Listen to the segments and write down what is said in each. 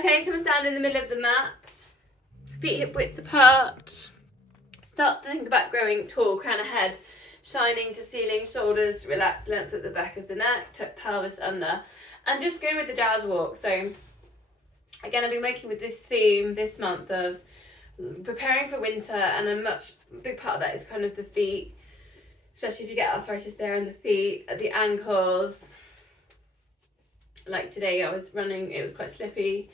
Okay, come and stand in the middle of the mat. Feet hip width apart. Start to think about growing tall, crown of head, shining to ceiling, shoulders, relaxed length at the back of the neck, tuck pelvis under. And just go with the jazz walk. So again, I've been working with this theme this month of preparing for winter, and a big part of that is kind of the feet, especially if you get arthritis there in the feet, at the ankles. Like today I was running, it was quite slippy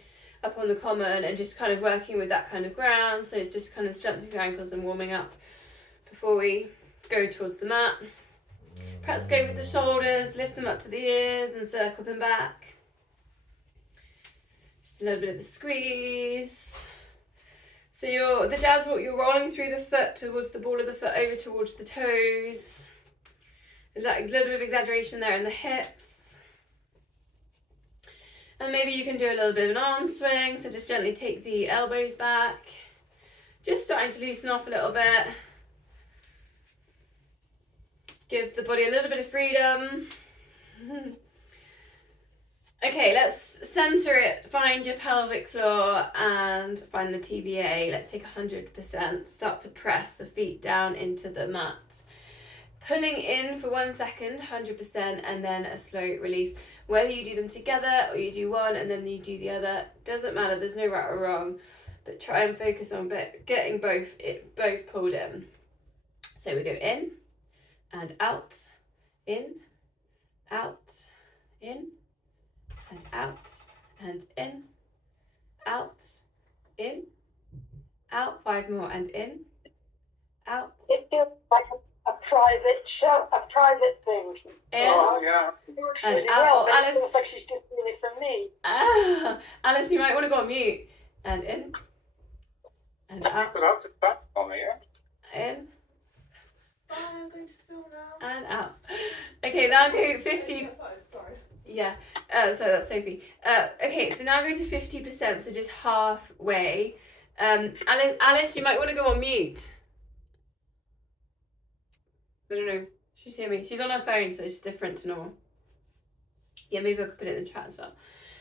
up on the common, and just kind of working with that kind of ground. So it's just kind of strengthening your ankles and warming up before we go towards the mat. Perhaps go with the shoulders, lift them up to the ears and circle them back. Just a little bit of a squeeze. So the jazz walk, you're rolling through the foot towards the ball of the foot, over towards the toes. Like a little bit of exaggeration there in the hips. And maybe you can do a little bit of an arm swing, so just gently take the elbows back. Just starting to loosen off a little bit. Give the body a little bit of freedom. Okay, let's center it. Find your pelvic floor and find the TBA. Let's take 100%. Start to press the feet down into the mat. Pulling in for 1 second, 100%, and then a slow release. Whether you do them together or you do one and then you do the other, doesn't matter. There's no right or wrong, but try and focus on getting both pulled in. So we go in and out, in, out, in, and out, and in, out, in, out. 5 more, and in, out. It feels like a private show, a private thing. In, oh yeah, it works and really out. well. But Alice, it feels like she's just doing it from me. Alice, you might want to go on mute. And in, and out. Put up the back on me, yeah? In. I'm going to spill now. And out. Okay, now go 50. Sorry. Yeah. So that's Sophie. Okay, so now go to 50%. So just halfway. Alice, you might want to go on mute. I don't know. She's hear me. She's on her phone, so it's different to normal. Yeah, maybe I could put it in the chat as well.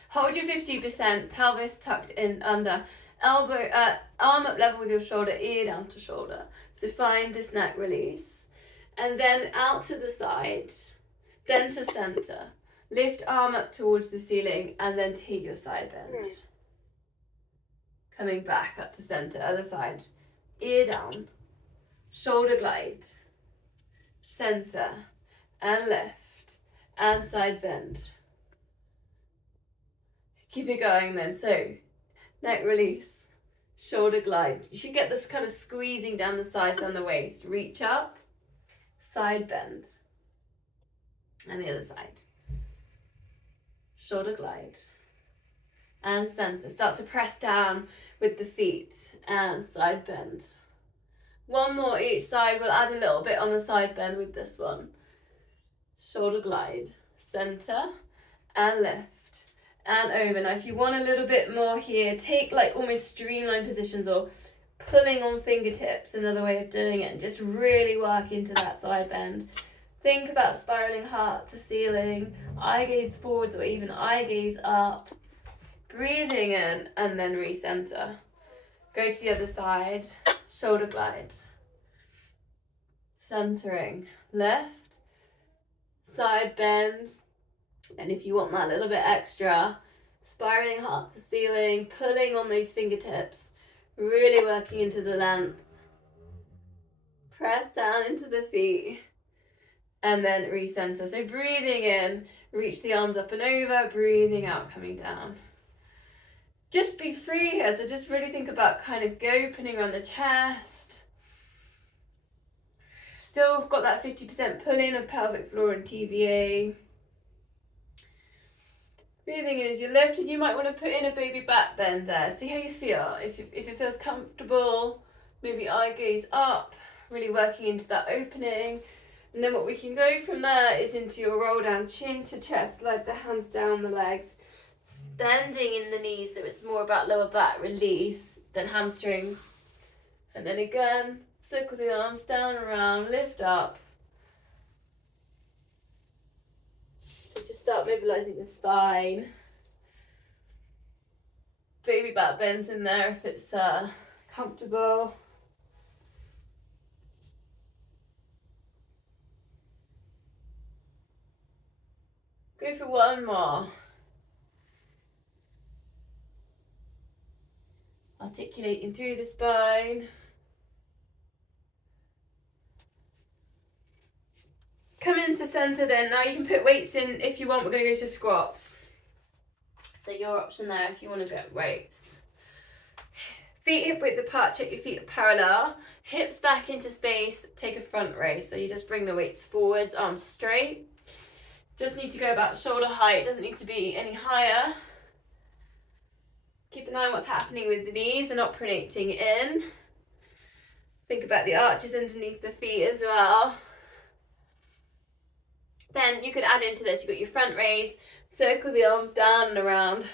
Hold your 50%. Pelvis tucked in under. Elbow, arm up level with your shoulder, ear down to shoulder. So find this neck release. And then out to the side, then to center. Lift arm up towards the ceiling and then take your side bend. Coming back up to center, other side. Ear down, shoulder glide, center, and left, and side bend. Keep it going then. So neck release, shoulder glide. You should get this kind of squeezing down the sides and the waist. Reach up, side bend, and the other side. Shoulder glide, and center. Start to press down with the feet, and side bend. 1 more each side. We'll add a little bit on the side bend with this one. Shoulder glide, center, and left. And over. Now if you want a little bit more here, take like almost streamlined positions or pulling on fingertips, another way of doing it, and just really work into that side bend. Think about spiraling heart to ceiling, eye gaze forwards or even eye gaze up. Breathing in and then recenter. Go to the other side, shoulder glide. Centering, left, side bend. And if you want that little bit extra, spiraling heart to ceiling, pulling on those fingertips, really working into the length. Press down into the feet and then recenter. So breathing in, reach the arms up and over, breathing out, coming down. Just be free here, so just really think about kind of opening around the chest. Still got that 50% pull in of pelvic floor and TBA. Breathing in as you lift, and you might want to put in a baby back bend there. See how you feel. If it feels comfortable, maybe eye gaze up, really working into that opening. And then what we can go from there is into your roll down, chin to chest, slide the hands down the legs, bending in the knees, so it's more about lower back release than hamstrings. And then again, circle the arms down, around, lift up. So just start mobilizing the spine. baby back bends in there if it's comfortable. Go for one more. Articulating through the spine. Come into centre then. Now you can put weights in if you want. We're going to go to squats. So your option there if you want to get weights. Feet hip width apart, check your feet are parallel. Hips back into space, take a front raise. So you just bring the weights forwards, arms straight. Just need to go about shoulder height, doesn't need to be any higher. Keep an eye on what's happening with the knees, they're not pronating in. Think about the arches underneath the feet as well. Then you could add into this, you've got your front raise, circle the arms down and around,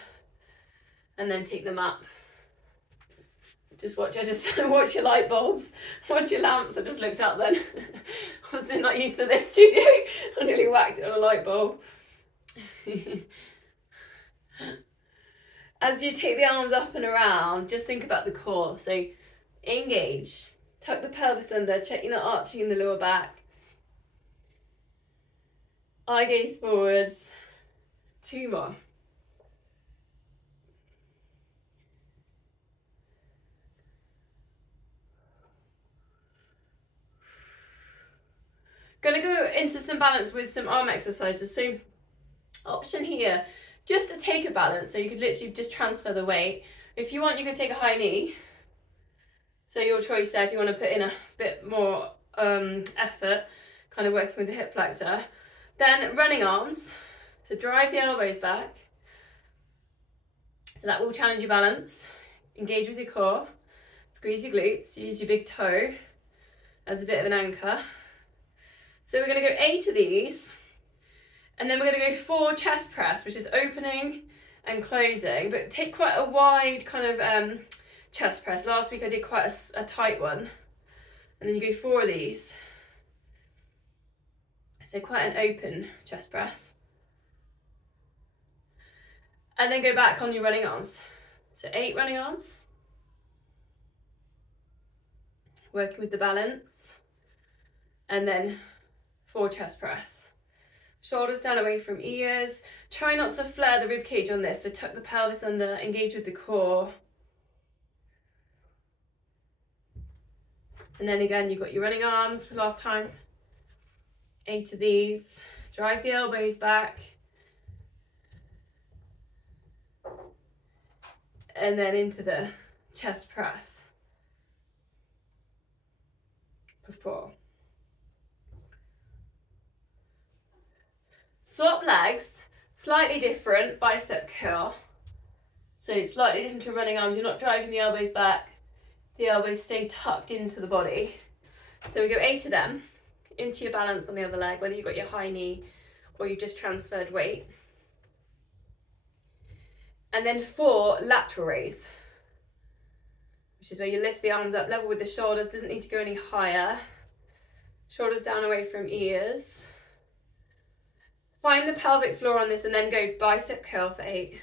and then take them up. Just watch your light bulbs, watch your lamps. I just looked up then. I was not used to this studio. I nearly whacked it on a light bulb. As you take the arms up and around, just think about the core. So engage, tuck the pelvis under, check you're not arching in the lower back. Eye gaze forwards. 2 more. Going to go into some balance with some arm exercises. So option here, just to take a balance. So you could literally just transfer the weight. If you want, you can take a high knee. So your choice there if you want to put in a bit more effort, kind of working with the hip flexor. Then running arms. So drive the elbows back. So that will challenge your balance. Engage with your core. Squeeze your glutes. Use your big toe as a bit of an anchor. So we're going to go 8 of these, and then we're going to go 4 chest press, which is opening and closing, but take quite a wide kind of chest press. Last week I did quite a tight one, and then you go 4 of these. So quite an open chest press. And then go back on your running arms. So 8 running arms. Working with the balance. And then 4 chest press. Shoulders down away from ears. Try not to flare the rib cage on this, so tuck the pelvis under, engage with the core. And then again, you've got your running arms for last time. 8 of these. Drive the elbows back. And then into the chest press for 4. Swap legs, slightly different bicep curl. So it's slightly different to running arms. You're not driving the elbows back. The elbows stay tucked into the body. So we go 8 of them into your balance on the other leg, whether you've got your high knee or you've just transferred weight. And then 4 lateral raise, which is where you lift the arms up level with the shoulders, doesn't need to go any higher. Shoulders down away from ears. Find the pelvic floor on this and then go bicep curl for 8.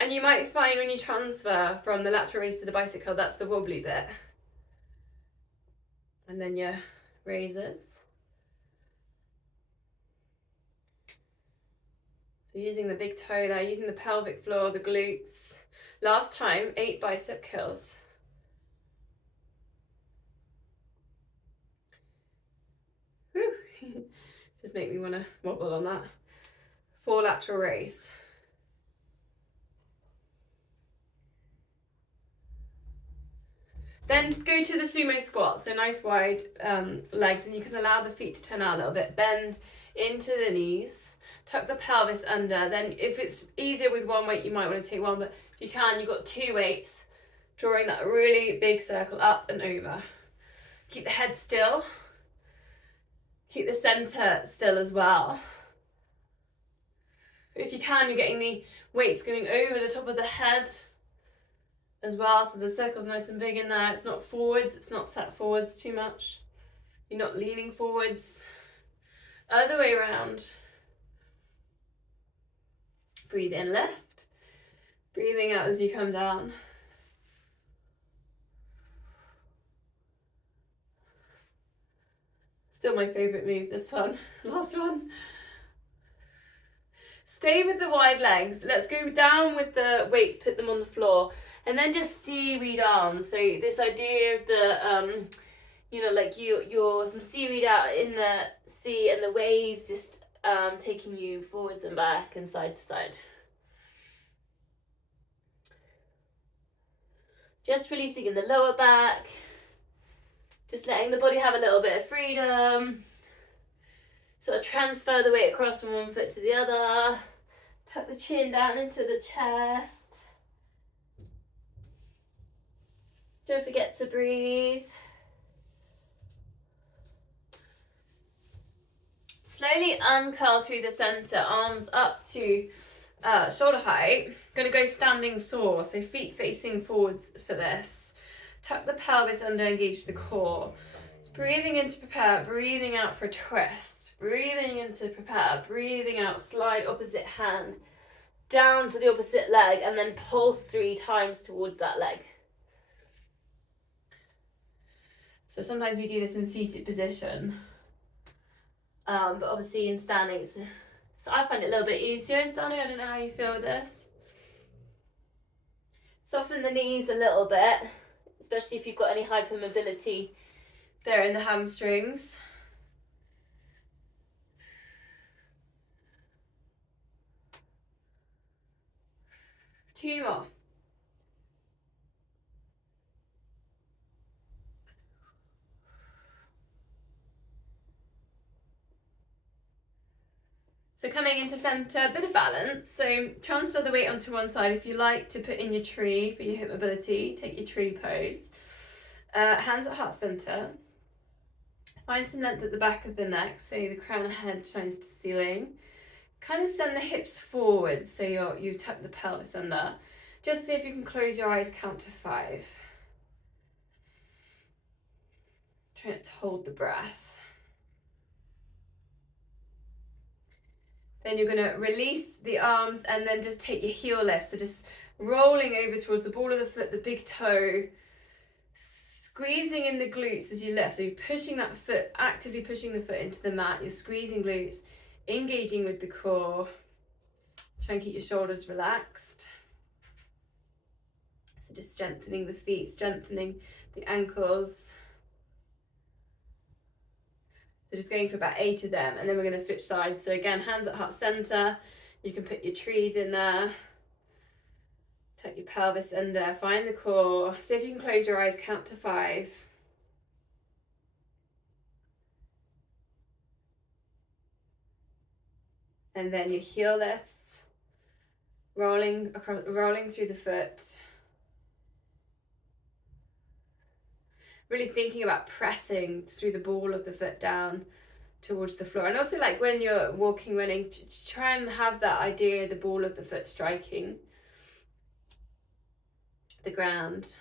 And you might find when you transfer from the lateral raise to the bicep curl, that's the wobbly bit. And then your raises. So using the big toe there, using the pelvic floor, the glutes. Last time, 8 bicep curls. Whew. Just make me want to wobble on that. 4 lateral raise. Then go to the sumo squat, so nice wide legs, and you can allow the feet to turn out a little bit. Bend into the knees, tuck the pelvis under. Then if it's easier with one weight, you might want to take one, but if you can, you've got 2 weights, drawing that really big circle up and over. Keep the head still. Keep the center still as well. If you can, you're getting the weights going over the top of the head as well, so the circle's nice and big in there. It's not forwards, it's not set forwards too much. You're not leaning forwards. Other way around. Breathe in, lift. Breathing out as you come down. Still my favourite move, this one. Last one. Stay with the wide legs. Let's go down with the weights, put them on the floor, and then just seaweed arms. So this idea of the, you know, like you're some seaweed out in the sea and the waves just taking you forwards and back and side to side. Just releasing in the lower back. Just letting the body have a little bit of freedom. Sort of transfer the weight across from one foot to the other. Tuck the chin down into the chest. Don't forget to breathe. Slowly uncurl through the center, arms up to shoulder height. Going to go standing saw, so feet facing forwards for this. Tuck the pelvis under, engage the core. Just breathing in to prepare, breathing out for a twist. Breathing in to prepare, breathing out, slide opposite hand down to the opposite leg, and then pulse 3 times towards that leg. So sometimes we do this in seated position, but obviously in standing, so I find it a little bit easier in standing. I don't know how you feel with this. Soften the knees a little bit, especially if you've got any hypermobility there in the hamstrings. Two more. So coming into center, a bit of balance. So transfer the weight onto one side. If you like to put in your tree for your hip mobility, take your tree pose. Hands at heart center. Find some length at the back of the neck, so the crown of head shines to ceiling. Kind of send the hips forward, so you tuck the pelvis under. Just see if you can close your eyes, count to 5. Try not to hold the breath. Then you're going to release the arms and then just take your heel lift. So just rolling over towards the ball of the foot, the big toe, squeezing in the glutes as you lift. So you're pushing that foot, actively pushing the foot into the mat. You're squeezing glutes, engaging with the core. Try and keep your shoulders relaxed. So just strengthening the feet, strengthening the ankles. So just going for about 8 of them, and then we're going to switch sides. So again, hands at heart center. You can put your trees in there. Tuck your pelvis under, find the core. See if you can close your eyes, count to 5. And then your heel lifts, rolling through the foot. Really thinking about pressing through the ball of the foot down towards the floor. And also, like when you're walking, running, try and have that idea, the ball of the foot striking the ground.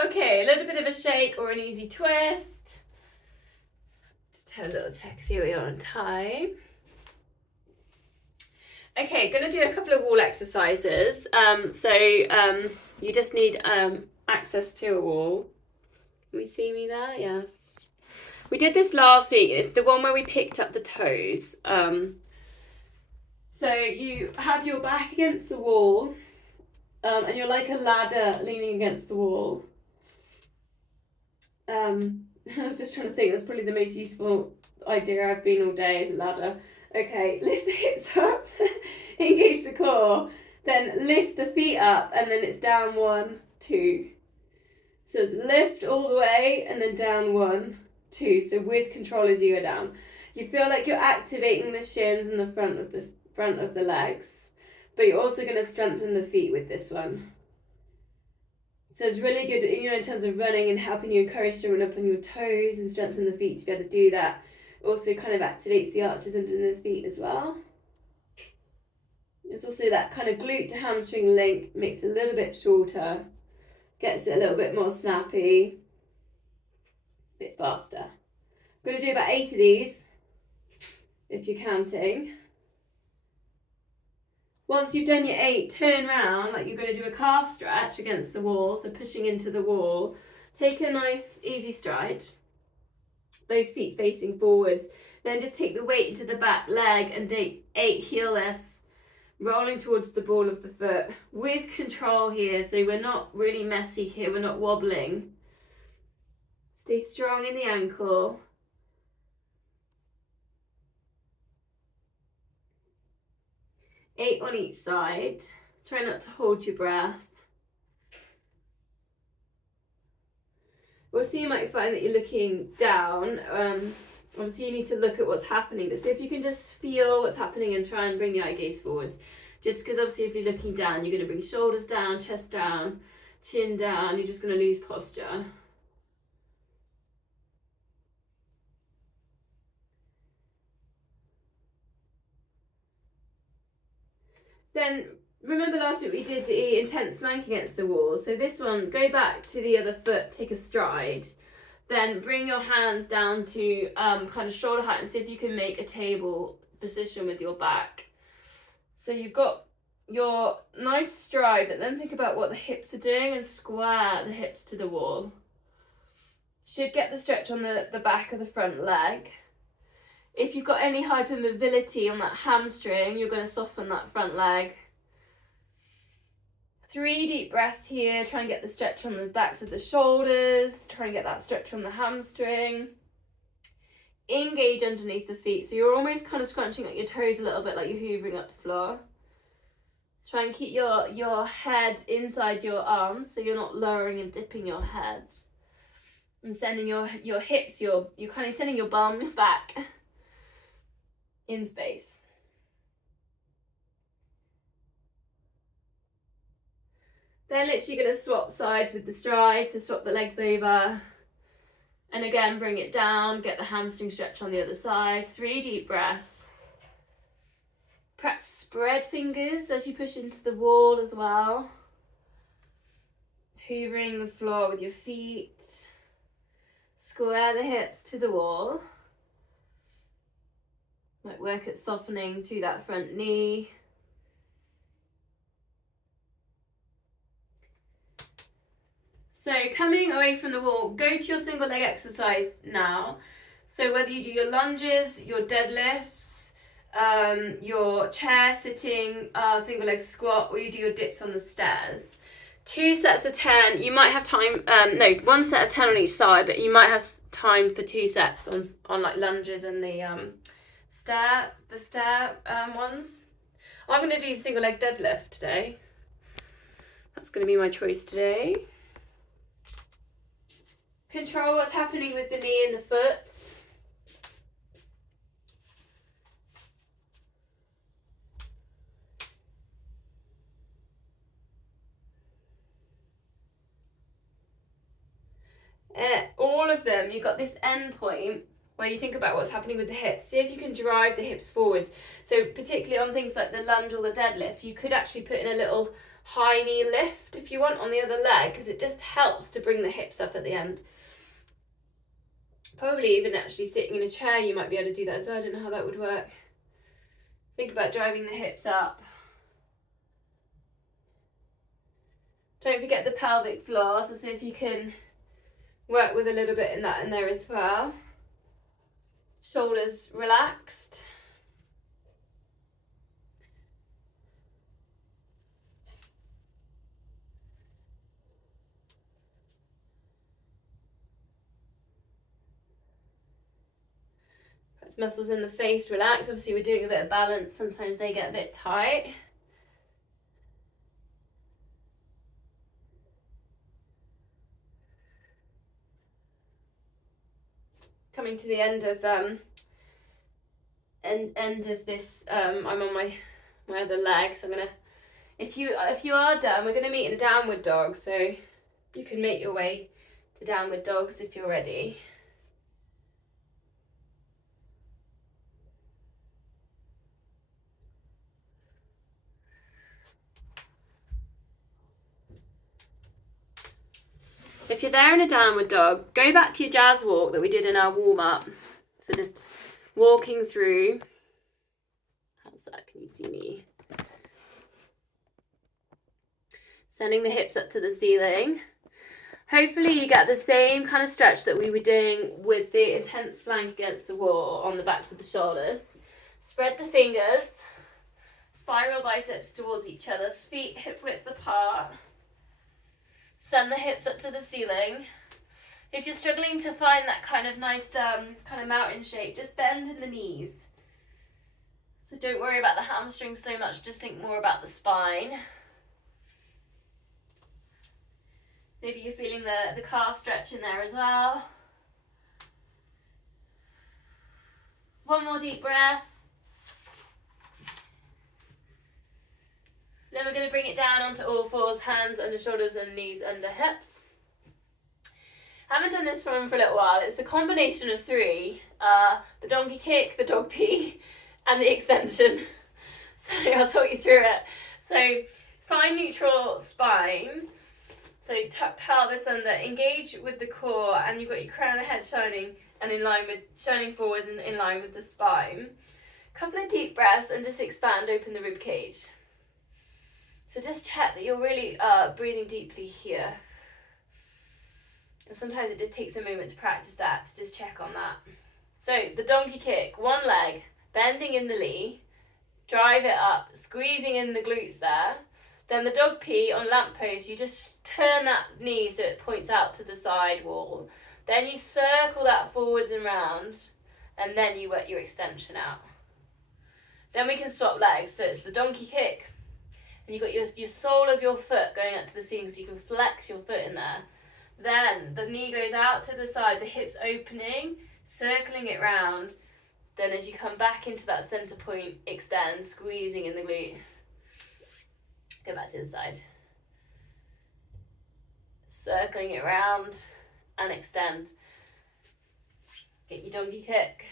Okay, a little bit of a shake or an easy twist. Just have a little check, see where we are on time. Okay, gonna do a couple of wall exercises. You just need access to a wall. Can we see me there? Yes. We did this last week. It's the one where we picked up the toes. So you have your back against the wall, and you're like a ladder leaning against the wall. I was just trying to think, that's probably the most useful idea I've been all day, is a ladder. Okay, lift the hips up, engage the core, then lift the feet up, and then it's down 1, 2. So it's lift all the way, and then down 1, 2. So with control as you go down. You feel like you're activating the shins and the front of the legs, but you're also going to strengthen the feet with this one. So it's really good, in terms of running and helping you encourage to run up on your toes and strengthen the feet to be able to do that. Also kind of activates the arches under the feet as well. It's also that kind of glute to hamstring link, makes it a little bit shorter. Gets it a little bit more snappy, a bit faster. I'm going to do about 8 of these, if you're counting. Once you've done your 8, turn round like you're going to do a calf stretch against the wall, so pushing into the wall. Take a nice easy stride, both feet facing forwards. Then just take the weight into the back leg and take 8 heel lifts, rolling towards the ball of the foot with control here, so we're not really messy here, we're not wobbling. Stay strong in the ankle. Eight on each side. Try not to hold your breath. Also, you might find that you're looking down. Obviously, you need to look at what's happening. But see if you can just feel what's happening and try and bring the eye gaze forwards. Just because obviously if you're looking down, you're going to bring shoulders down, chest down, chin down. You're just going to lose posture. Then remember last week we did the intense plank against the wall. So this one, go back to the other foot, take a stride. Then bring your hands down to kind of shoulder height and see if you can make a table position with your back. So you've got your nice stride, but then think about what the hips are doing and square the hips to the wall. Should get the stretch on the back of the front leg. If you've got any hypermobility on that hamstring, you're going to soften that front leg. 3 deep breaths here. Try and get the stretch on the backs of the shoulders. Try and get that stretch on the hamstring. Engage underneath the feet. So you're almost kind of scrunching at your toes a little bit like you're hoovering up the floor. Try and keep your head inside your arms so you're not lowering and dipping your head. And sending your hips, you're kind of sending your bum back in space. Then literally going to swap sides with the stride, so swap the legs over. And again, bring it down, get the hamstring stretch on the other side. 3 deep breaths. Perhaps spread fingers as you push into the wall as well. Hoovering the floor with your feet. Square the hips to the wall. Might work at softening through that front knee. So coming away from the wall, go to your single leg exercise now. So whether you do your lunges, your deadlifts, your chair sitting, single leg squat, or you do your dips on the stairs. 2 sets of 10, you might have time, 1 set of 10 on each side, but you might have time for 2 sets on like lunges and the stair ones. I'm going to do single leg deadlift today. That's going to be my choice today. Control what's happening with the knee and the foot. All of them, you've got this end point where you think about what's happening with the hips. See if you can drive the hips forwards. So particularly on things like the lunge or the deadlift, you could actually put in a little high knee lift if you want on the other leg, because it just helps to bring the hips up at the end. Probably even actually sitting in a chair, you might be able to do that as well. I don't know how that would work. Think about driving the hips up. Don't forget the pelvic floor, so see if you can work with a little bit in that in there as well. Shoulders relaxed. Perhaps muscles in the face relax. Obviously we're doing a bit of balance. Sometimes they get a bit tight. Coming to the end of end of this, I'm on my other leg, so I'm gonna, if you are done, we're gonna meet in a downward dog, so you can make your way to downward dogs if you're ready. If you're there in a downward dog, go back to your jazz walk that we did in our warm-up. So just walking through. How's that? Can you see me? Sending the hips up to the ceiling. Hopefully you get the same kind of stretch that we were doing with the intense flank against the wall on the backs of the shoulders. Spread the fingers, spiral biceps towards each other, feet hip width apart. Send the hips up to the ceiling. If you're struggling to find that kind of nice kind of mountain shape, just bend in the knees. So don't worry about the hamstrings so much, just think more about the spine. Maybe you're feeling the calf stretch in there as well. One more deep breath. Then we're going to bring it down onto all fours, hands under shoulders and knees under hips. Haven't done this one for a little while. It's the combination of three, the donkey kick, the dog pee, and the extension. So I'll talk you through it. So find neutral spine. So tuck pelvis under, engage with the core, and you've got your crown of head shining and in line with, shining forwards and in line with the spine. Couple of deep breaths and just expand, open the rib cage. So just check that you're really breathing deeply here. And sometimes it just takes a moment to practice that, to just check on that. So the donkey kick, one leg, bending in the knee, drive it up, squeezing in the glutes there. Then the dog pee on lamppost, you just turn that knee so it points out to the side wall. Then you circle that forwards and round, and then you work your extension out. Then we can swap legs, so it's the donkey kick, and you've got your sole of your foot going up to the ceiling so you can flex your foot in there. Then the knee goes out to the side, the hips opening, circling it round. Then as you come back into that center point, extend, squeezing in the glute. Go back to the side. Circling it round and extend. Get your donkey kick.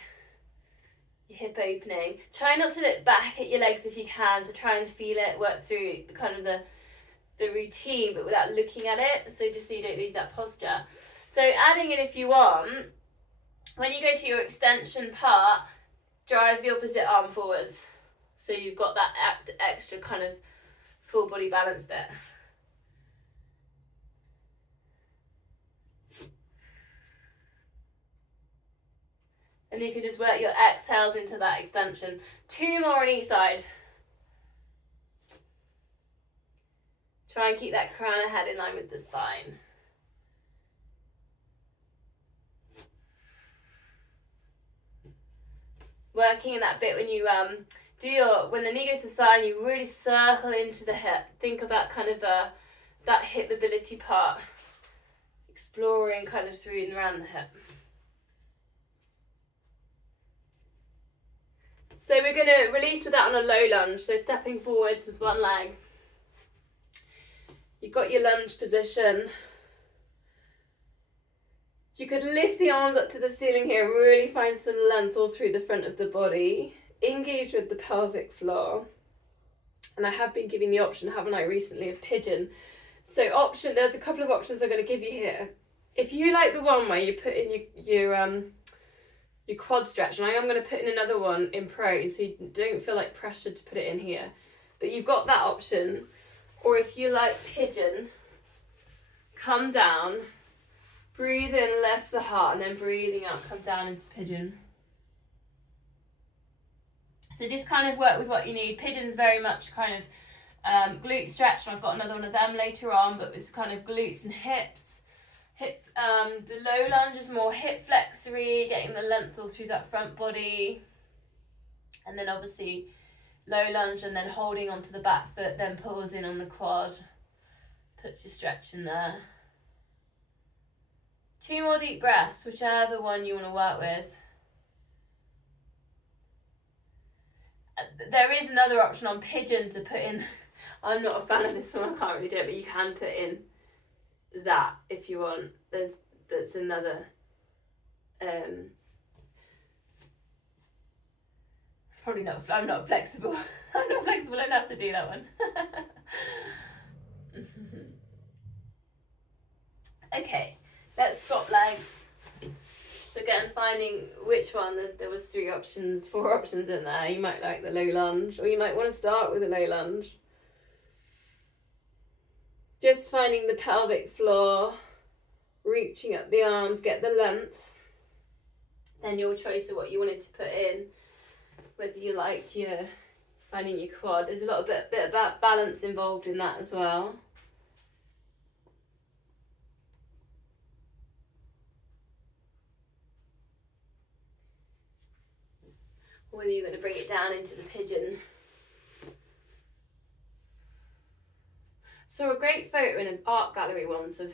Your hip opening. Try not to look back at your legs if you can, so try and feel it, work through kind of the routine but without looking at it, so just so you don't lose that posture. So adding in, if you want, when you go to your extension part, drive the opposite arm forwards, so you've got that extra kind of full body balance bit. And you can just work your exhales into that extension. 2 more on each side. Try and keep that crown of head in line with the spine. Working in that bit when you when the knee goes to the side, you really circle into the hip. Think about kind of that hip mobility part, exploring kind of through and around the hip. So we're going to release with that on a low lunge, so stepping forwards with one leg. You've got your lunge position. You could lift the arms up to the ceiling here and really find some length all through the front of the body. Engage with the pelvic floor. And I have been giving the option, haven't I, recently, of pigeon. So there's a couple of options I'm going to give you here. If you like the one where you put in your quad stretch, and I am going to put in another one in prone, so you don't feel like pressured to put it in here. But you've got that option. Or if you like pigeon, come down, breathe in, lift the heart, and then breathing out, come down into pigeon. So just kind of work with what you need. Pigeon's very much kind of glute stretch, and I've got another one of them later on, but it's kind of glutes and hips. The low lunge is more hip flexory, getting the length all through that front body. And then obviously low lunge and then holding onto the back foot, then pulls in on the quad, puts your stretch in there. 2 more deep breaths, whichever one you want to work with. There is another option on pigeon to put in. I'm not a fan of this one, I can't really do it, but you can put in that if you want. That's another probably not. I'm not flexible. I'm not flexible enough to do that one. Okay, let's swap legs. So again, finding which one, there was 4 options in there. You might like the low lunge, or you might want to start with a low lunge. Just finding the pelvic floor, reaching up the arms, get the length. Then your choice of what you wanted to put in, whether you liked finding your quad. There's a lot of bit about balance involved in that as well. Or whether you're going to bring it down into the pigeon. Saw a great photo in an art gallery once of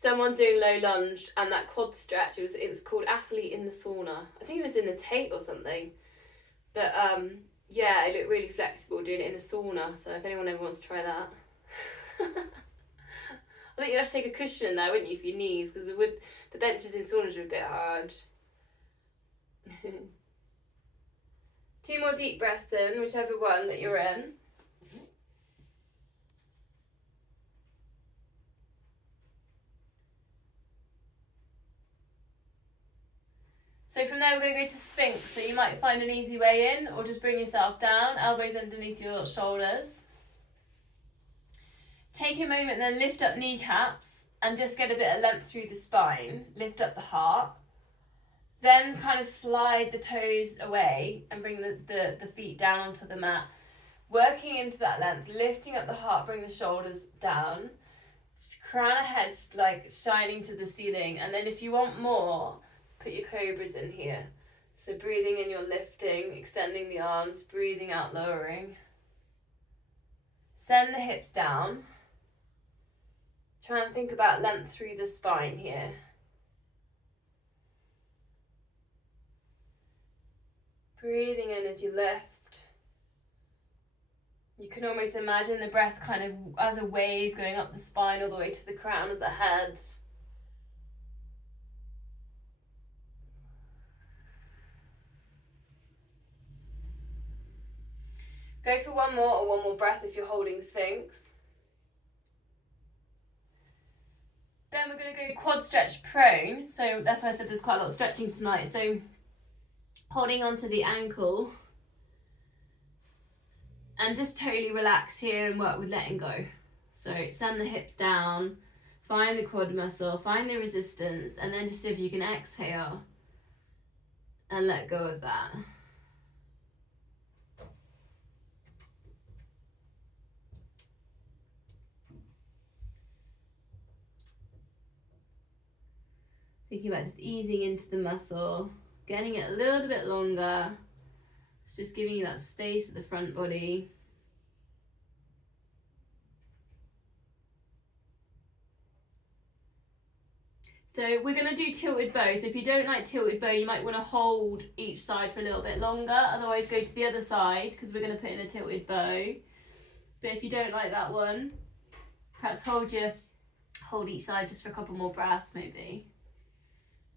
someone doing low lunge and that quad stretch. It was called Athlete in the Sauna. I think it was in the Tate or something. But yeah, it looked really flexible doing it in a sauna. So if anyone ever wants to try that. I think you'd have to take a cushion in there, wouldn't you, for your knees, because the benches in saunas are a bit hard. 2 more deep breaths then, whichever one that you're in. So from there we're going to go to Sphinx. So you might find an easy way in, or just bring yourself down, elbows underneath your shoulders. Take a moment, then lift up kneecaps and just get a bit of length through the spine. Lift up the heart. Then kind of slide the toes away and bring the feet down onto the mat. Working into that length, lifting up the heart, bring the shoulders down. Crown of head like shining to the ceiling. And then if you want more, put your cobras in here. So breathing in, you're lifting, extending the arms, breathing out, lowering. Send the hips down. Try and think about length through the spine here. Breathing in as you lift. You can almost imagine the breath kind of as a wave going up the spine all the way to the crown of the head. Go for one more breath if you're holding Sphinx. Then we're going to go quad stretch prone. So that's why I said there's quite a lot of stretching tonight. So holding onto the ankle. And just totally relax here and work with letting go. So send the hips down, find the quad muscle, find the resistance, and then just see if you can exhale and let go of that. Thinking about just easing into the muscle, getting it a little bit longer. It's just giving you that space at the front body. So we're going to do tilted bow. So if you don't like tilted bow, you might want to hold each side for a little bit longer. Otherwise go to the other side, because we're going to put in a tilted bow. But if you don't like that one, perhaps hold each side just for a couple more breaths maybe.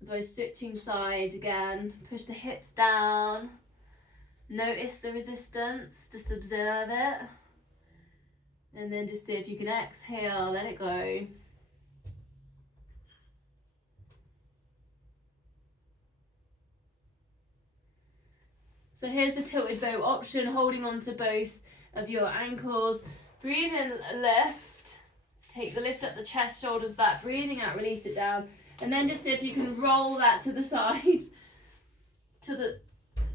Otherwise switching sides again, push the hips down. Notice the resistance, just observe it. And then just see if you can exhale, let it go. So here's the tilted bow option, holding on to both of your ankles. Breathe in, lift. Take the lift up the chest, shoulders back. Breathing out, release it down. And then just see if you can roll that to the side,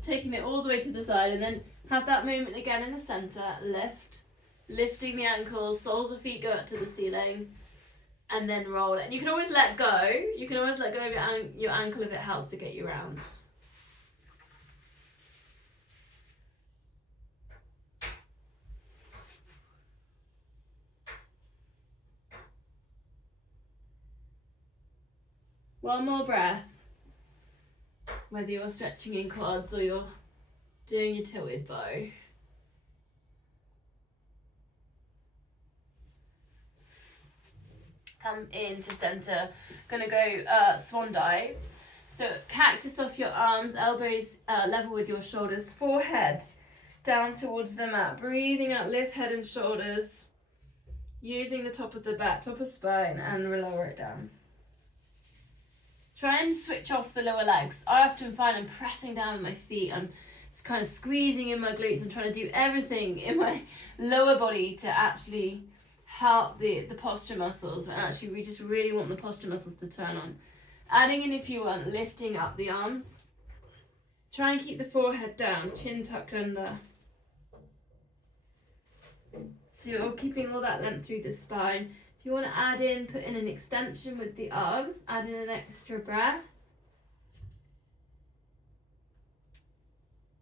taking it all the way to the side, and then have that moment again in the center. Lift, lifting the ankles, soles of feet go up to the ceiling, and then roll it. And you can always let go. You can always let go of your ankle if it helps to get you round. One more breath. Whether you're stretching in quads or you're doing your tilted bow. Come into center. Gonna go swan dive. So cactus off your arms, elbows level with your shoulders, forehead down towards the mat. Breathing out, lift head and shoulders. using the top of the back, top of spine, and lower it down. Try and switch off the lower legs. I often find I'm pressing down with my feet. I'm kind of squeezing in my glutes. I'm trying to do everything in my lower body to actually help the posture muscles. And actually, we just really want the posture muscles to turn on. Adding in, if you want, lifting up the arms. Try and keep the forehead down, chin tucked under. So you're keeping all that length through the spine. If you want to add in, put in an extension with the arms, add in an extra breath.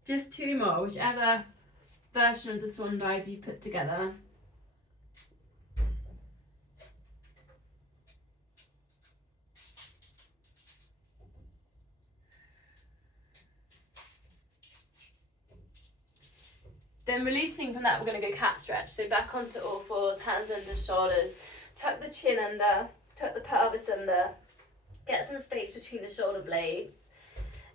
Just 2 more, whichever version of the swan dive you put together. Then releasing from that, we're going to go cat stretch. So back onto all fours, hands under shoulders. Tuck the chin under, tuck the pelvis under. Get some space between the shoulder blades.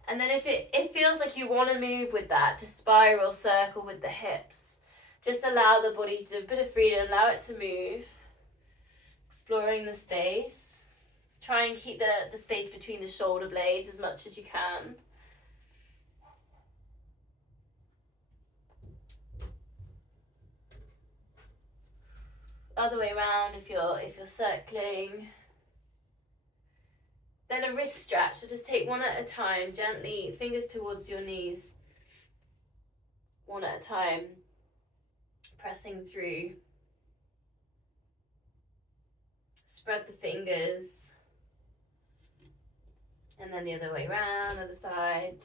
And then if it feels like you want to move with that, to spiral, circle with the hips. Just allow the body to have a bit of freedom, allow it to move. Exploring the space. Try and keep the space between the shoulder blades as much as you can. Other way around if you're circling. Then a wrist stretch, so just take one at a time, gently, fingers towards your knees. One at a time, pressing through. Spread the fingers. And then the other way around, other side.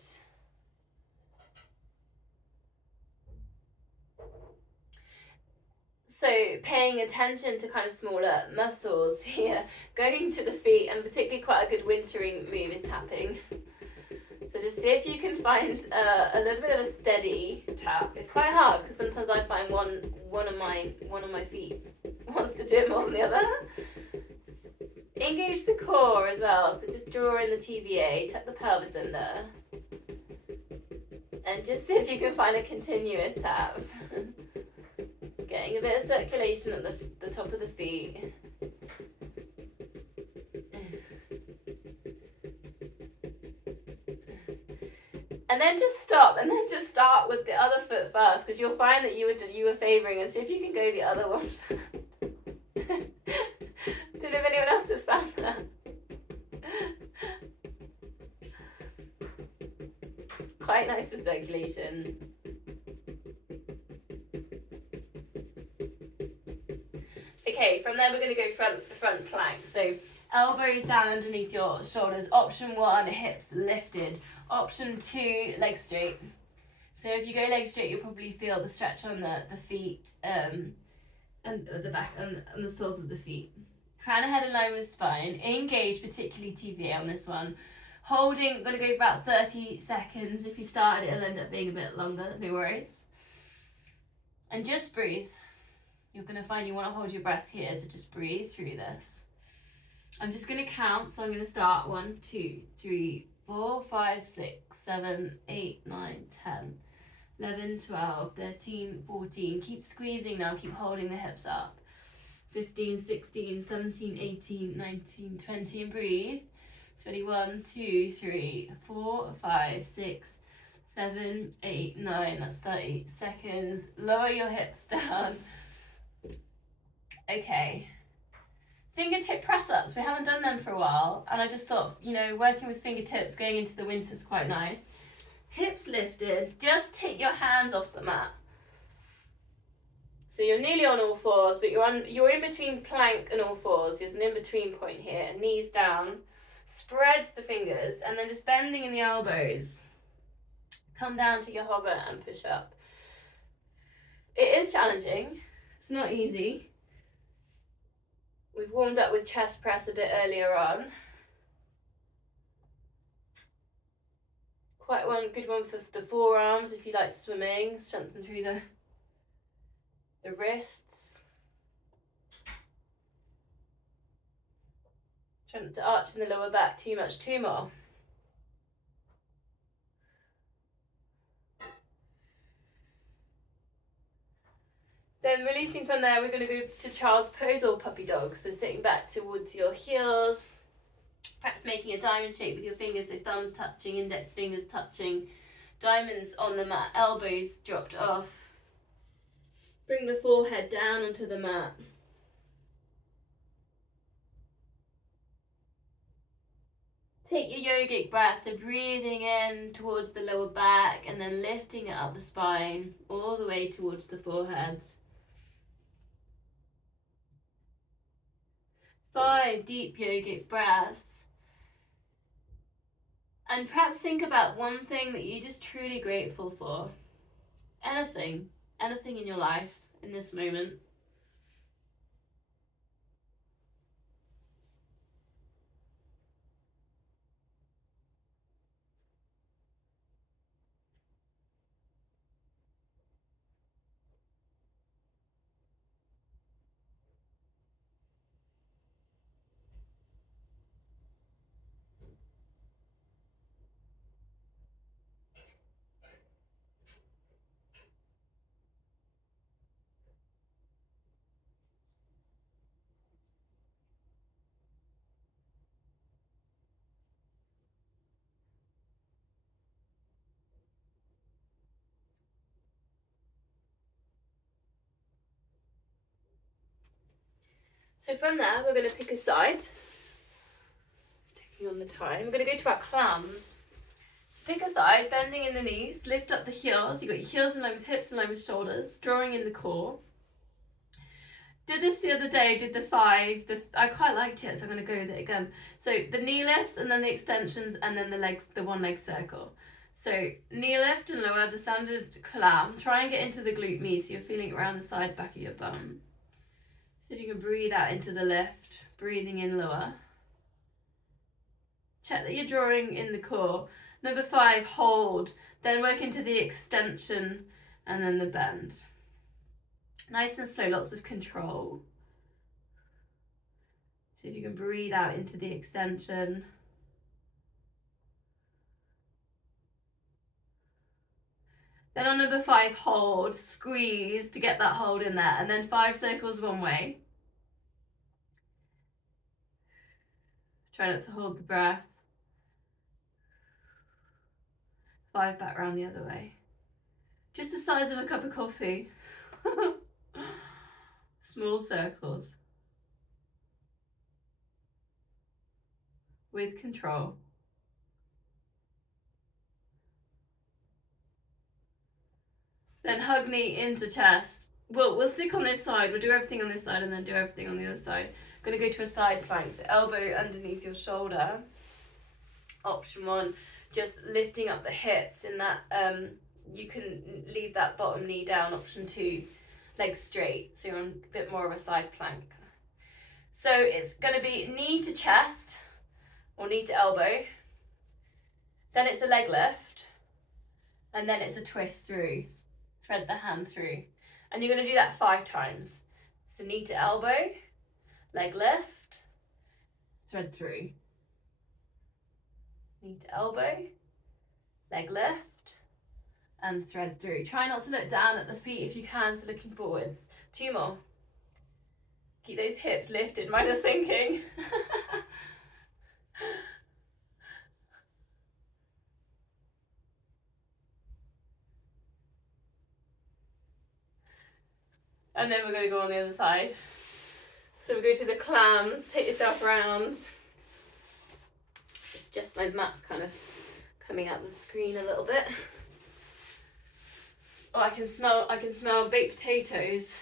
So paying attention to kind of smaller muscles here, going to the feet, and particularly quite a good wintering move is tapping. So just see if you can find a little bit of a steady tap. It's quite hard because sometimes I find one of my feet wants to do it more than the other. Engage the core as well. So just draw in the TVA, tuck the pelvis under, and just see if you can find a continuous tap. Getting a bit of circulation at the top of the feet. And then just stop, and then just start with the other foot first, because you'll find that you were favouring, and see if you can go the other one first. Don't know if anyone else has found that. Quite nice for circulation. Okay, from there we're going to go front plank. So elbows down underneath your shoulders. Option 1, hips lifted. Option 2, legs straight. So if you go legs straight, you'll probably feel the stretch on the feet and the back and the soles of the feet. Crown of head in line with spine. Engage, particularly TVA on this one. Holding, I'm going to go for about 30 seconds. If you've started, it'll end up being a bit longer, no worries. And just breathe. You're going to find you want to hold your breath here, so just breathe through this. I'm just going to count, so I'm going to start 1, 2, 3, 4, 5, 6, 7, 8, 9, 10, 11, 12, 13, 14. Keep squeezing now, keep holding the hips up. 15, 16, 17, 18, 19, 20, and breathe. 21, 2, 3, 4, 5, 6, 7, 8, 9, that's 30 seconds. Lower your hips down. Okay. Fingertip press-ups, we haven't done them for a while, and I just thought, working with fingertips going into the winter is quite nice. Hips lifted, just take your hands off the mat. So you're nearly on all fours, but you're in between plank and all fours. There's an in-between point here. Knees down, spread the fingers, and then just bending in the elbows. Come down to your hover and push up. It is challenging, it's not easy. We've warmed up with chest press a bit earlier on. Quite good one for the forearms if you like swimming. Strengthen through the wrists. Trying to arch in the lower back too much. 2 more. Then releasing from there, we're going to go to child's pose or puppy dog. So sitting back towards your heels, perhaps making a diamond shape with your fingers, so thumbs touching, index fingers touching, diamonds on the mat, elbows dropped off. Bring the forehead down onto the mat. Take your yogic breath, so breathing in towards the lower back and then lifting it up the spine, all the way towards the forehead. 5 deep yogic breaths. And perhaps think about one thing that you're just truly grateful for. Anything in your life in this moment. So from there, we're going to pick a side. Taking on the time. We're going to go to our clams. So pick a side, bending in the knees, lift up the heels. You've got your heels in line with hips, in line with shoulders, drawing in the core. Did this the other day, did the 5, I quite liked it, so I'm going to go with it again. So the knee lifts and then the extensions and then the legs, the one leg circle. So knee lift and lower, the standard clam. Try and get into the glute med, so you're feeling it around the side back of your bum. So if you can breathe out into the lift, breathing in lower. Check that you're drawing in the core. Number 5, hold. Then work into the extension and then the bend. Nice and slow, lots of control. So if you can breathe out into the extension. Then on number 5, hold, squeeze to get that hold in there. And then 5 circles one way. Try not to hold the breath. 5 back round the other way. Just the size of a cup of coffee. Small circles. With control. Then hug knee into chest. We'll stick on this side. We'll do everything on this side and then do everything on the other side. I'm going to go to a side plank. So elbow underneath your shoulder. Option 1, just lifting up the hips in that, you can leave that bottom knee down. Option 2, legs straight. So you're on a bit more of a side plank. So it's going to be knee to chest or knee to elbow. Then it's a leg lift. And then it's a twist through. Thread the hand through. And you're going to do that 5 times. So knee to elbow, leg lift, thread through. Knee to elbow, leg lift, and thread through. Try not to look down at the feet if you can, so looking forwards. 2 more. Keep those hips lifted, mine are sinking. And then we're going to go on the other side. So we go to the clams, take yourself around. It's just my mat's kind of coming out the screen a little bit. Oh, I can smell baked potatoes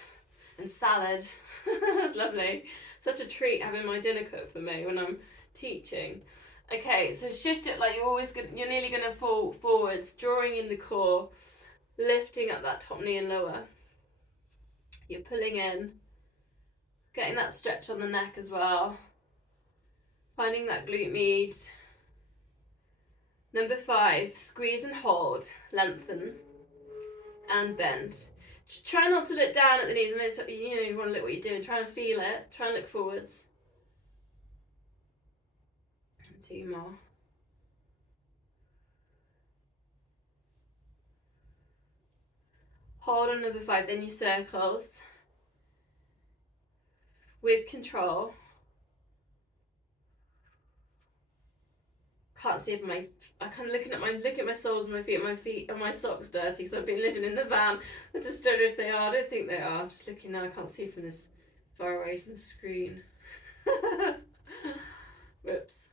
and salad. That's lovely. Such a treat having my dinner cooked for me when I'm teaching. Okay, so shift it like you're nearly gonna fall forwards, drawing in the core, lifting up that top knee and lower. You're pulling in, getting that stretch on the neck as well. Finding that glute med. Number 5, squeeze and hold, lengthen and bend. Try not to look down at the knees. I know you want to look what you're doing. Try and feel it. Try and look forwards. 2 more. Hold on number 5, then your circles. with control. Can't see if I kind of look at my soles and my feet and my socks dirty because I've been living in the van. I just don't know if they are. I don't think they are. I'm just looking now. I can't see from this far away from the screen. Whoops.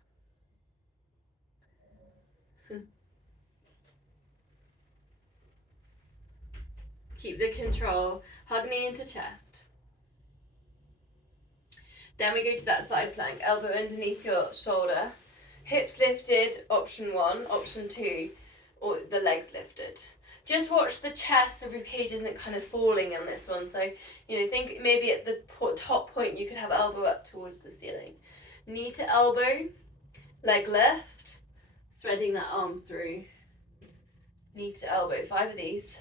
Keep the control. Hug knee into chest. Then we go to that side plank. Elbow underneath your shoulder. Hips lifted, option 1. Option 2, or the legs lifted. Just watch the chest, the rib cage isn't kind of falling on this one. So, think maybe at the top point you could have elbow up towards the ceiling. Knee to elbow, leg left, threading that arm through. Knee to elbow, 5 of these.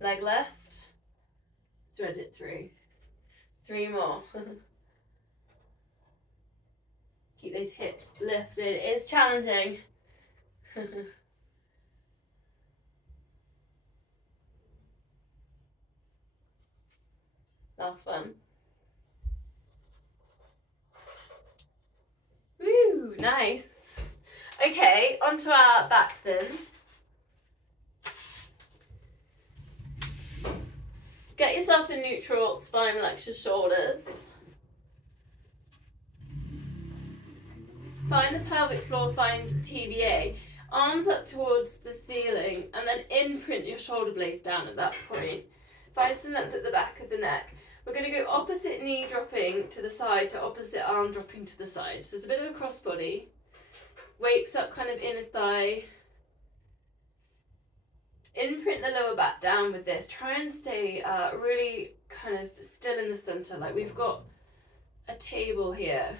Leg left, thread it through. 3 more. Keep those hips lifted. It's challenging. Last one. Woo, nice. Okay, onto our backs then. Get yourself in neutral, spine, relax your shoulders. Find the pelvic floor, find TVA. Arms up towards the ceiling and then imprint your shoulder blades down at that point. Find some length at the back of the neck. We're going to go opposite knee dropping to the side to opposite arm dropping to the side. So there's a bit of a crossbody. Wakes up kind of inner thigh. Imprint the lower back down with this. Try and stay really kind of still in the center. Like we've got a table here.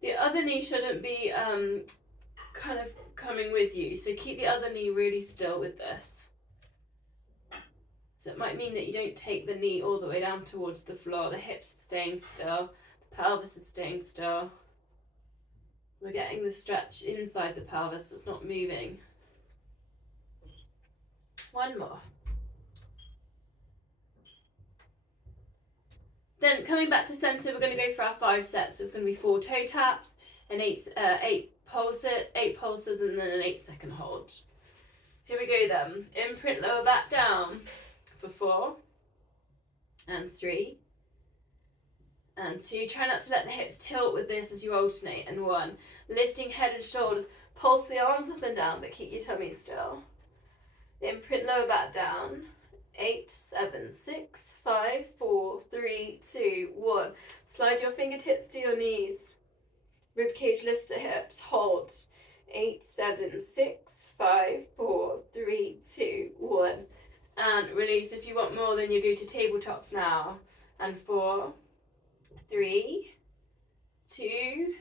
The other knee shouldn't be kind of coming with you, so keep the other knee really still with this. So it might mean that you don't take the knee all the way down towards the floor. The hips are staying still, the pelvis is staying still. We're getting the stretch inside the pelvis, so it's not moving. 1 more. Then coming back to center, we're going to go for our 5 sets. So it's going to be 4 toe taps, and 8 pulses, and then an 8-second hold. Here we go then. Imprint lower back down for 4, and 3, and 2. Try not to let the hips tilt with this as you alternate, and 1. Lifting head and shoulders. Pulse the arms up and down, but keep your tummy still. Imprint lower back down. 8, 7, 6, 5, 4, 3, 2, 1. Slide your fingertips to your knees. Ribcage lifts to hips. Hold. 8, 7, 6, 5, 4, 3, 2, 1. And release. If you want more, then you go to tabletops now. And 4, 3, 2,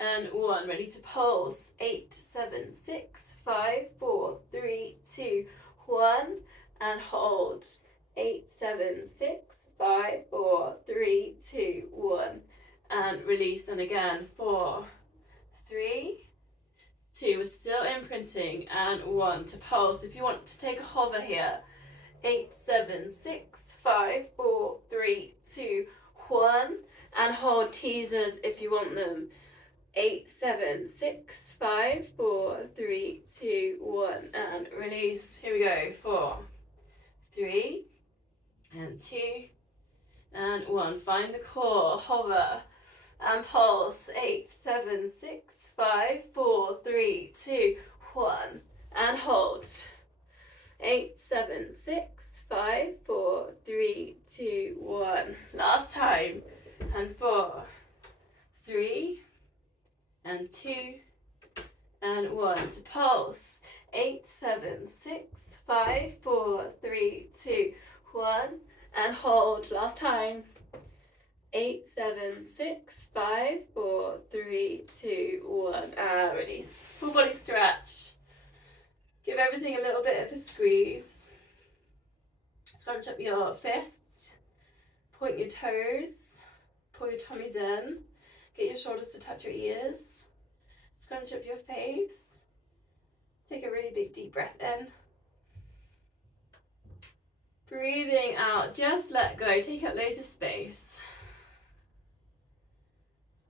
and 1. Ready to pulse. 8, 7, 6, 5, 4, 3, 2, 1. And hold. 8, 7, 6, 5, 4, 3, 2, 1. And release. And again. 4, 3, 2. We're still imprinting. And 1 to pulse. If you want to take a hover here. 8, 7, 6, 5, 4, 3, 2, 1. And hold. Teasers if you want them. 8, 7, 6, 5, 4, 3, 2, 1. And release. Here we go. 4, 3, and 2, and 1. Find the core, hover, and pulse. 8, 7, 6, 5, 4, 3, 2, 1. And hold. 8, 7, 6, 5, 4, 3, 2, 1. Last time. And 4, 3, and 2, and 1. To pulse. 8, 7, 6, 5, 4, 3, 2, 1. And hold. Last time. 8, 7, 6, 5, 4, 3, 2, 1. And release. Full body stretch. Give everything a little bit of a squeeze. Scrunch up your fists. Point your toes. Pull your tummies in. Get your shoulders to touch your ears. Scrunch up your face. Take a really big deep breath in. Breathing out, just let go, take up loads of space.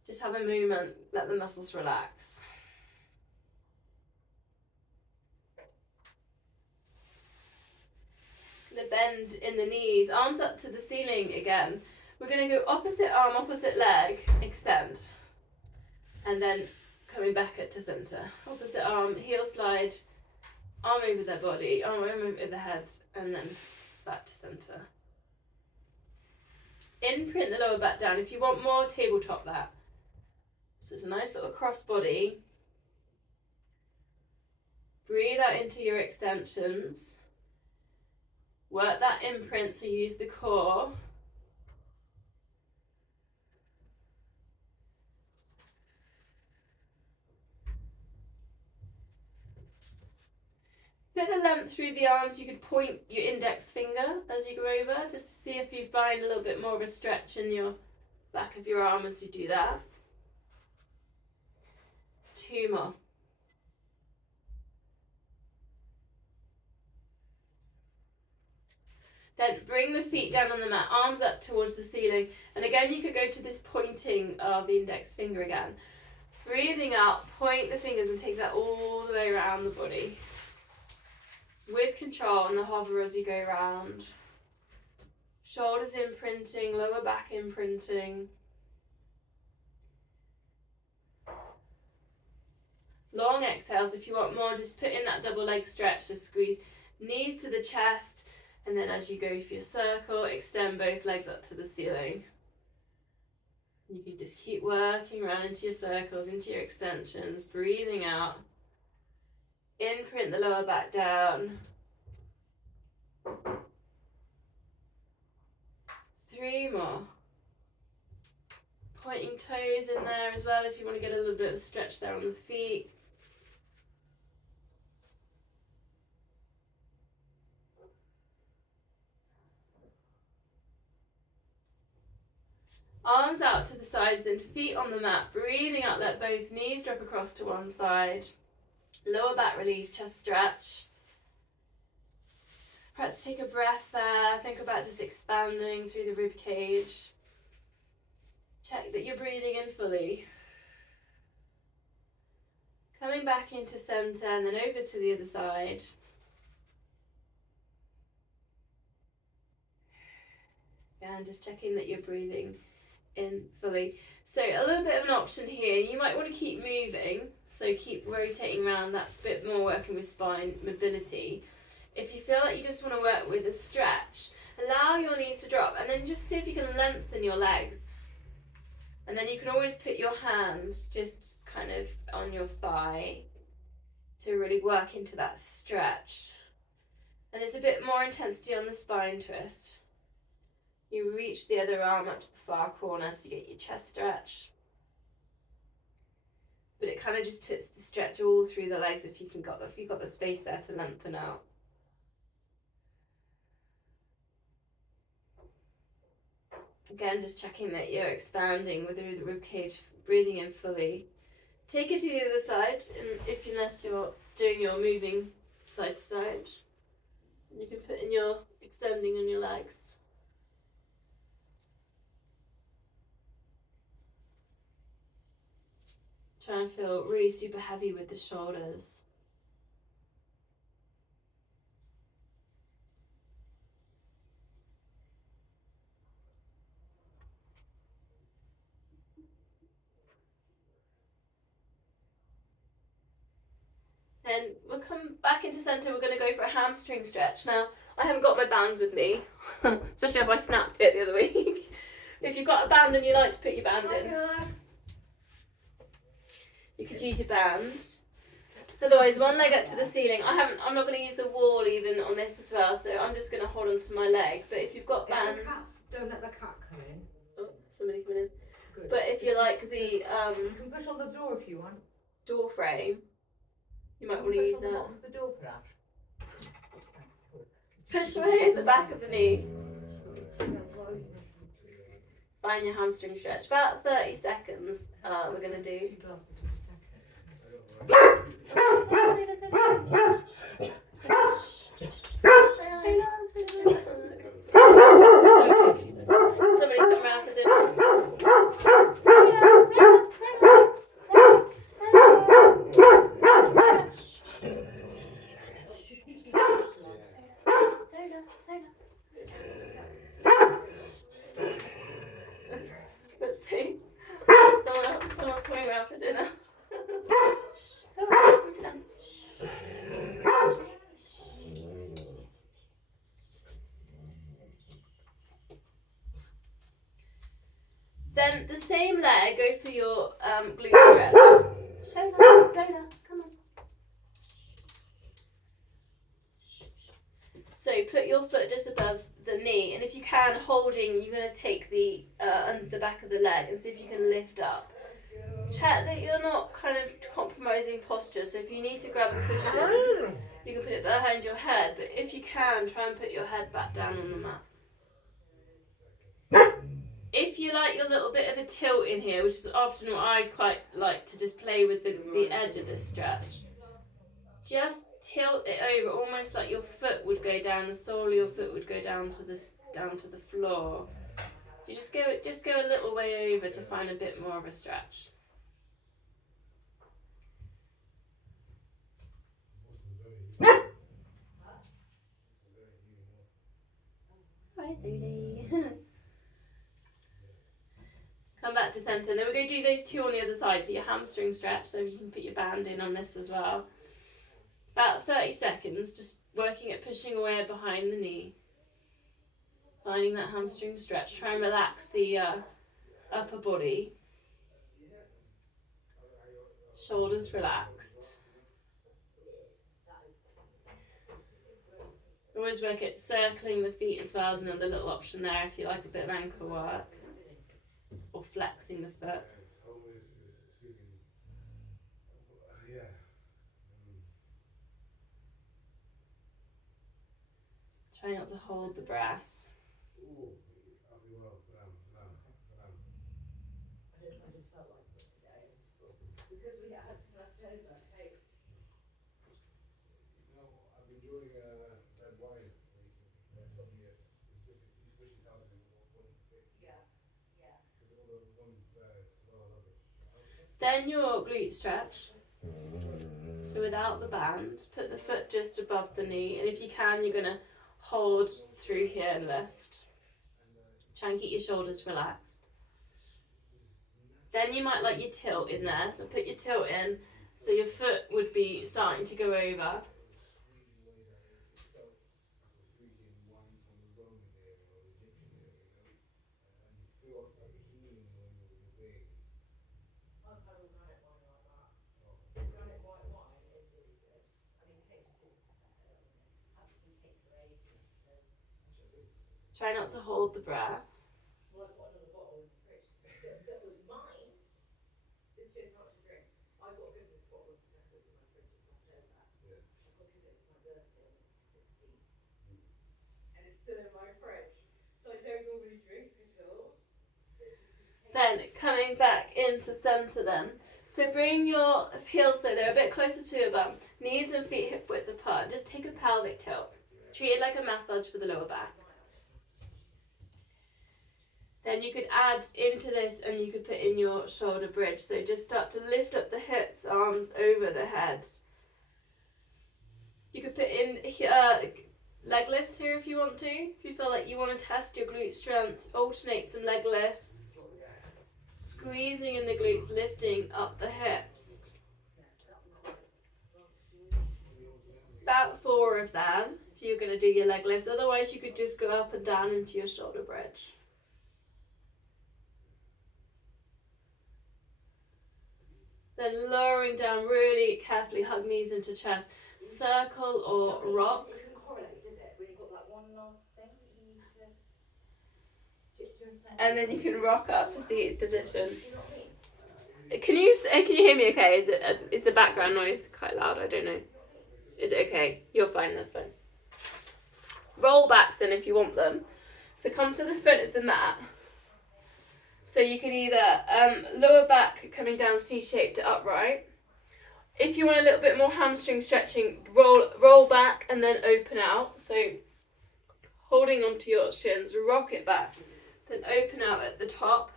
Just have a movement, let the muscles relax. Gonna bend in the knees, arms up to the ceiling again. We're gonna go opposite arm, opposite leg, extend. And then coming back up to center. Opposite arm, heel slide, arm over their body, arm over the head, and then back to center. Imprint the lower back down. If you want more, tabletop that. So it's a nice little cross body. Breathe out into your extensions. Work that imprint, so use the core. Bit of length through the arms. You could point your index finger as you go over, just to see if you find a little bit more of a stretch in your back of your arm as you do that. 2 more. Then bring the feet down on the mat, arms up towards the ceiling. And again, you could go to this pointing of the index finger again. Breathing out, point the fingers and take that all the way around the body. With control and the hover as you go around. Shoulders imprinting, lower back imprinting. Long exhales. If you want more, just put in that double leg stretch. Just squeeze knees to the chest. And then as you go for your circle, extend both legs up to the ceiling. You can just keep working around into your circles, into your extensions, breathing out. Imprint the lower back down. 3 more. Pointing toes in there as well if you want to get a little bit of stretch there on the feet. Arms out to the sides, then feet on the mat. Breathing out, let both knees drop across to one side. Lower back release, chest stretch. Perhaps take a breath there. Think about just expanding through the rib cage. Check that you're breathing in fully. Coming back into center and then over to the other side. And just checking that you're breathing in fully. So a little bit of an option here. You might want to keep moving. So keep rotating around. That's a bit more working with spine mobility. If you feel like you just want to work with a stretch, allow your knees to drop and then just see if you can lengthen your legs. And then you can always put your hand just kind of on your thigh to really work into that stretch. And it's a bit more intensity on the spine twist. You reach the other arm up to the far corner so you get your chest stretch. But it kind of just puts the stretch all through the legs if you've got the space there to lengthen out. Again, just checking that you're expanding with the rib cage, breathing in fully. Take it to the other side, and unless you're doing your moving side to side, you can put in your extending on your legs. Try and feel really super heavy with the shoulders. Then we'll come back into center. We're going to go for a hamstring stretch. Now, I haven't got my bands with me, especially if I snapped it the other week. If you've got a band and you like to put your band in, you could use your band. Otherwise, one leg up to the ceiling. I'm not going to use the wall even on this as well, so I'm just going to hold on to my leg. But if you've got bands, Don't let the cat come in. oh, somebody coming in. Good. But if you like the You can push on the door if you want. door frame, you might want to use that. The door for that. Push away at the back of the knee. Find your hamstring stretch. About 30 seconds. We're going to do. Then the same leg, go for your glute stretch. Zola, come on. So put your foot just above the knee, and if you can, holding, you're going to take the under the back of the leg and see if you can lift up. Check that you're not kind of compromising posture. So if you need to grab a cushion, you can put it behind your head, but if you can, try and put your head back down on the mat. If you like your little bit of a tilt in here, which is often what I quite like to just play with the edge of this stretch, just tilt it over, almost like your foot would go down, the sole of your foot would go down to the floor. You just go a little way over to find a bit more of a stretch. Hi, Zuli. Come back to centre. Then we're going to do those two on the other side. So your hamstring stretch, so you can put your band in on this as well. About 30 seconds, just working at pushing away behind the knee. Finding that hamstring stretch. Try and relax the upper body. Shoulders relaxed. Always work at circling the feet as well as another little option there if you like a bit of ankle work. Or flexing the foot. Try not to hold the breath. I just felt like it today. Because we had some left over. Hey. I've been enjoying red wine recently. That's got me a specific, especially telling me what to pick. Yeah. Because all the ones there, well, I love it. Then your glute stretch. So without the band, put the foot just above the knee, and if you can, you're going to hold through here and lift. Try and keep your shoulders relaxed. Then you might like your tilt in there, so put your tilt in, so your foot would be starting to go over. Try not to hold the breath. Well, I've got another bottle in the fridge that was mine. This just not to drink. I got given this bottle of Prosecco in my fridge that's left over. Yes. I got given it for my birthday on the 16th. And it's still in my fridge. So I don't normally drink at all. Then coming back into centre then. So bring your heels so they're a bit closer to your bum. Knees and feet hip width apart. Just take a pelvic tilt. Treat it like a massage for the lower back. Then you could add into this and you could put in your shoulder bridge. So just start to lift up the hips, arms over the head. You could put in leg lifts here if you want to. If you feel like you want to test your glute strength, alternate some leg lifts. Squeezing in the glutes, lifting up the hips. About 4 of them if you're going to do your leg lifts. Otherwise you could just go up and down into your shoulder bridge. Then lowering down, really carefully, hug knees into chest. Circle or rock. It doesn't correlate, does it? When you've got that one last thing that you need to... And then you can rock up to seated position. You know what I mean? Can you hear me okay? Is the background noise quite loud? I don't know. Is it okay? You're fine, that's fine. Roll backs then if you want them. So come to the front of the mat. So you can either lower back coming down C-shaped to upright. If you want a little bit more hamstring stretching, roll back and then open out. So holding onto your shins, rock it back, then open out at the top.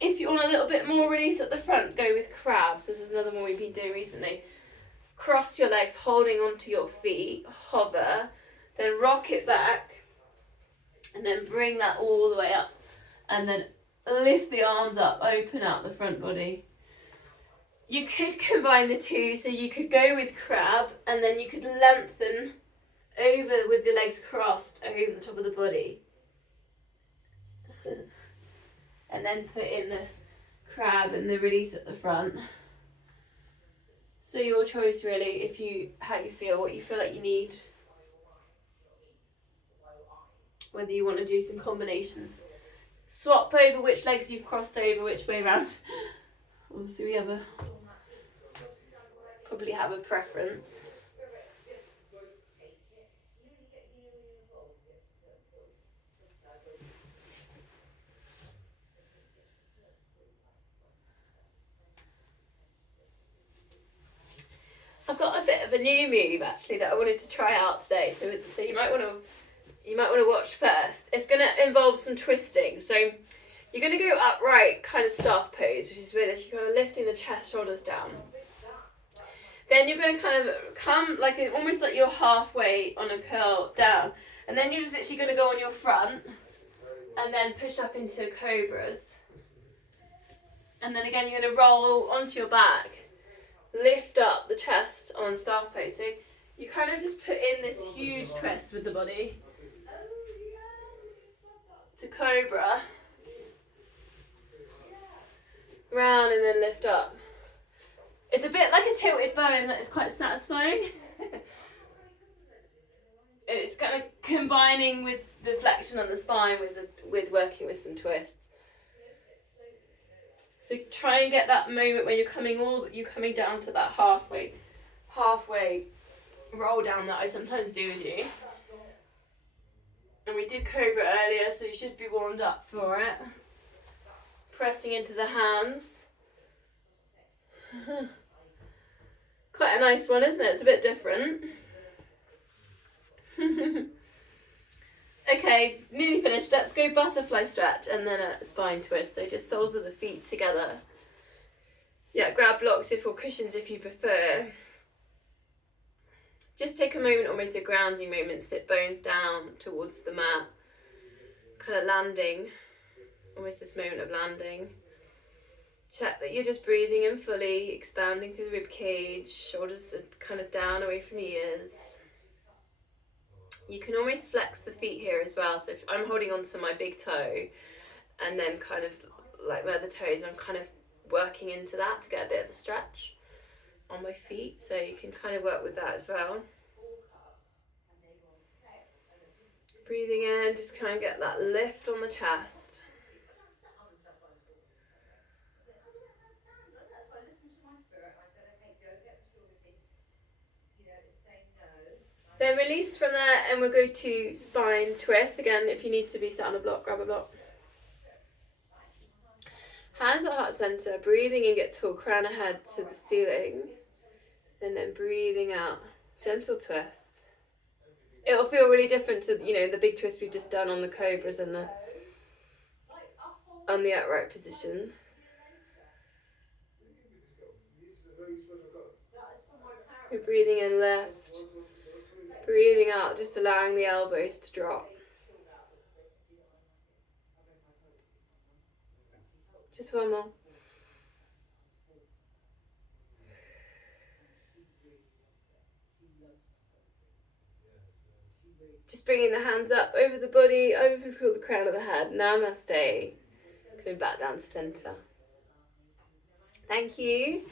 If you want a little bit more release at the front, go with crabs. This is another one we've been doing recently. Cross your legs, holding onto your feet, hover, then rock it back, and then bring that all the way up. And then lift the arms up, open out the front body. You could combine the two, so you could go with crab, and then you could lengthen over with the legs crossed over the top of the body. and then put in the crab and the release at the front. So your choice really, if you how you feel, what you feel like you need, whether you want to do some combinations. Swap over which legs you've crossed over, which way round. Obviously we probably have a preference. I've got a bit of a new move actually that I wanted to try out today. So you might want to watch first. It's going to involve some twisting. So you're going to go upright kind of staff pose, which is where you're kind of lifting the chest, shoulders down. Then you're going to kind of come almost like you're halfway on a curl down, and then you're just actually going to go on your front and then push up into cobras. And then again you're going to roll onto your back, lift up the chest on staff pose. So you kind of just put in this huge twist with the body to cobra, round and then lift up. It's a bit like a tilted bow in that it's quite satisfying. It's kind of combining with the flexion on the spine with working with some twists. So try and get that moment when you're coming down to that halfway roll down that I sometimes do with you. And we did cobra earlier, so you should be warmed up for it. Pressing into the hands. Quite a nice one, isn't it? It's a bit different. Okay, nearly finished. Let's go butterfly stretch and then a spine twist. So just soles of the feet together. Yeah, grab blocks or cushions if you prefer. Just take a moment, almost a grounding moment. Sit bones down towards the mat. Kind of landing. Almost this moment of landing. Check that you're just breathing in fully, expanding through the rib cage. Shoulders are kind of down away from the ears. You can almost flex the feet here as well. So if I'm holding on to my big toe and then kind of like where the toes, I'm kind of working into that to get a bit of a stretch on my feet. So you can kind of work with that as well. Breathing in, just try and get that lift on the chest. Then release from there and we'll go to spine twist. Again, if you need to be sat on a block, grab a block. Hands at heart center, breathing in, get tall, crown ahead to the ceiling. And then breathing out, gentle twist. It'll feel really different to, the big twist we've just done on the cobras and on the upright position. You're breathing in left. Breathing out, just allowing the elbows to drop. Just one more. Just bringing the hands up over the body, over towards the crown of the head. Namaste. Coming back down to center. Thank you.